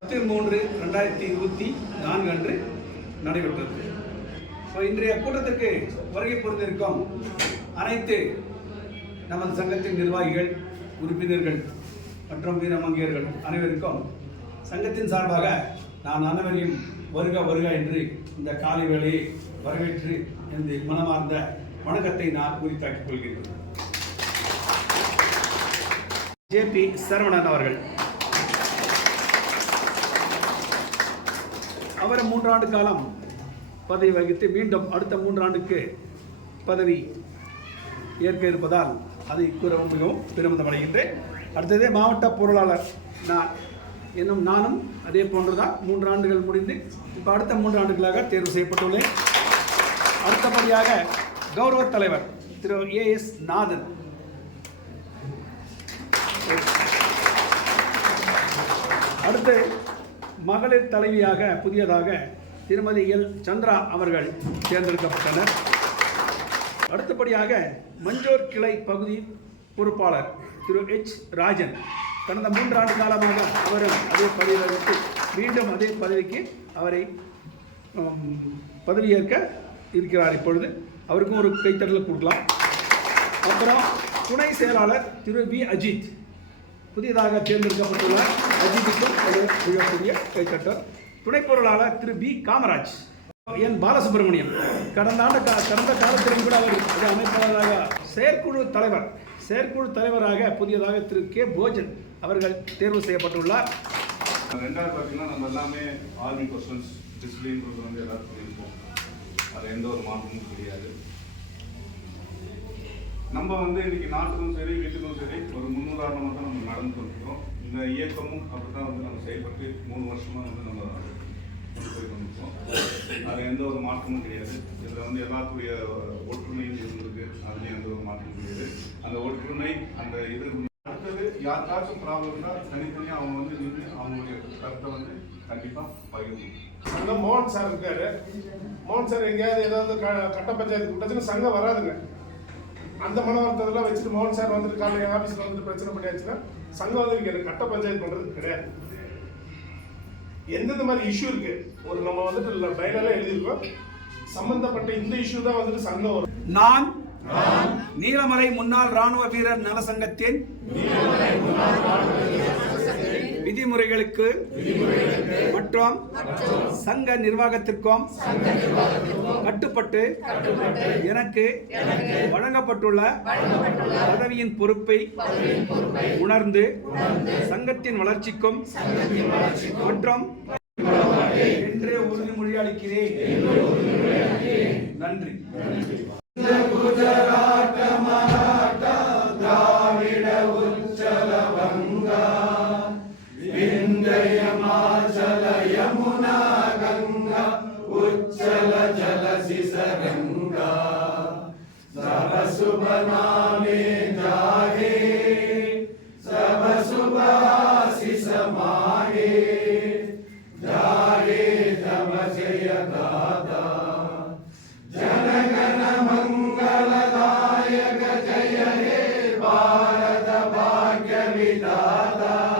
பத்து மூன்று ரெண்டாயிரத்தி இருபத்தி நான்கு அன்று நடைபெற்றது. ஸோ இன்றைய கூட்டத்திற்கு வருகை பொருந்திருக்கும் அனைத்து நமது சங்கத்தின் நிர்வாகிகள் உறுப்பினர்கள் மற்றும் வீரமங்கையர்கள் அனைவருக்கும் சங்கத்தின் சார்பாக நான் அனைவரையும் வருக வருக என்று இந்த காலை வேளையை வரவேற்று எனது மனமார்ந்த வணக்கத்தை நான் உரித்தாக்கிக் கொள்கிறேன். ஜேபி சரவணன் அவர்கள். அவர் மூன்றாண்டு காலம் பதவி வகித்து மீண்டும் அடுத்த மூன்றாண்டுக்கு பதவி ஏற்க இருப்பதால் அதை கூறவும் மிகவும் பெருமிதம் அடைகின்றேன். அடுத்தது மாவட்ட பொருளாளர் நான் என்னும் நானும் அதே போன்றுதான் மூன்று ஆண்டுகள் முடிந்து இப்போ அடுத்த மூன்று ஆண்டுகளாக தேர்வு செய்யப்பட்டுள்ளேன். அடுத்தபடியாக கௌரவ தலைவர் திரு ஏ எஸ் நாதன். அடுத்து மகளிர் தலைவியாக புதியதாக திருமதி எல். சந்திரா அவர்கள் தேர்ந்தெடுக்கப்பட்டனர். அடுத்தபடியாக மஞ்சோர் கிளை பகுதி பொறுப்பாளர் திரு எச். ராஜன். கடந்த மூன்றாண்டு காலமாக அவரும் அதே பதவியில் வகித்து மீண்டும் அதே பதவிக்கு அவரை பதவியேற்க இருக்கிறார் இப்பொழுது. அவருக்கும் ஒரு கைத்தட்டல் கொடுக்கலாம். அப்புறம் துணை செயலாளர் திரு வி. அஜித். புதியதாக தேர்ந்தெடுக்கப்பட்டுள்ள அஜித்துக்கும் ஒரு மிகப்பெரிய கைத்தட்டல். துணை பொருளாளர் திரு பி காமராஜ். என் பாலசுப்ரமணியம் கடந்த ஆண்டு கா- கடந்த காலத்திலும் கூட அவர் அமைப்பாளராக செயற்குழு தலைவர் செயற்குழு தலைவராக புதியதாக திரு கே. போஜன். அவர்கள் தேர்வு செய்யப்பட்டுள்ளார். ரெண்டாவது பார்த்தீங்கன்னா நம்ம எல்லாமே ஆர்மி பர்சன்ஸ் டிசிப்ளின்றது வந்து எல்லாருக்கும் இருக்கும் அது எந்த ஒரு மாற்றமும் கிடையாது. நம்ம வந்து இன்னைக்கு நாட்டுக்கும் சரி வீட்டுக்கும் சரி ஒரு முன்னுதாரணமாக தான் நம்ம நடந்து வந்துருக்கோம் இந்த இயக்கமும் அப்படி தான் வந்து நம்ம செயல்பட்டு மூணு வருஷமாக வந்து நம்ம கொண்டு போய் வந்துருக்கோம் அது எந்த ஒரு மாற்றமும் கிடையாது. இதில் வந்து எல்லாத்துடைய ஒற்றுமையும் இருந்திருக்கு. அதுலேயும் எந்த ஒரு மாற்றமும் கிடையாது. அந்த ஒற்றுமை அந்த இது யாருக்காச்சும் ப்ராப்ளம்னா தனித்தனியாக அவங்க வந்து நின்று அவங்களுடைய கருத்தை வந்து கண்டிப்பாக பகிர்ந்து அந்த மோகன் சார் இருக்காரு. மோகன் சார் எங்கேயாவது ஏதாவது க- கட்ட பஞ்சாயத்து கூட்டத்துக்கு சங்கம் வராதுங்க. அந்த மன வருத்தத்தெல்லாம் வச்சுட்டு மோகன் சார் வந்துட்டு காலையில் எங்கள் ஆஃபீஸில் வந்துட்டு பிரச்சனை பண்ணியாச்சுன்னா சங்கம் வந்து இங்கே கட்ட பஞ்சாயத்து பண்ணுறது கிடையாது. எந்தெந்த மாதிரி இஷ்யூ இருக்கு ஒரு நம்ம வந்துட்டு டைலாக எழுதியிருக்கோம். சம்பந்தப்பட்ட இந்த இஷ்யூ தான் வந்துட்டு சங்கம் வரும். நான் நீலமலை முன்னாள் ராணுவ வீரர் நலசங்கத்தின் விதிமுறைகளுக்கு மற்றும் சங்க நிர்வாகத்திற்கும் கட்டுப்பட்டு எனக்கு வழங்கப்பட்டுள்ள பதவியின் பொறுப்பை உணர்ந்து சங்கத்தின் வளர்ச்சிக்கும் மற்றும் என்று உறுதிமொழி அளிக்கிறேன். நன்றி. గుజరాట మరాఠ ద్రావిడ ఉచ్చల గంగా విందయ మాచల యమునా జల శిశ గంగా సరసుబనామే Father.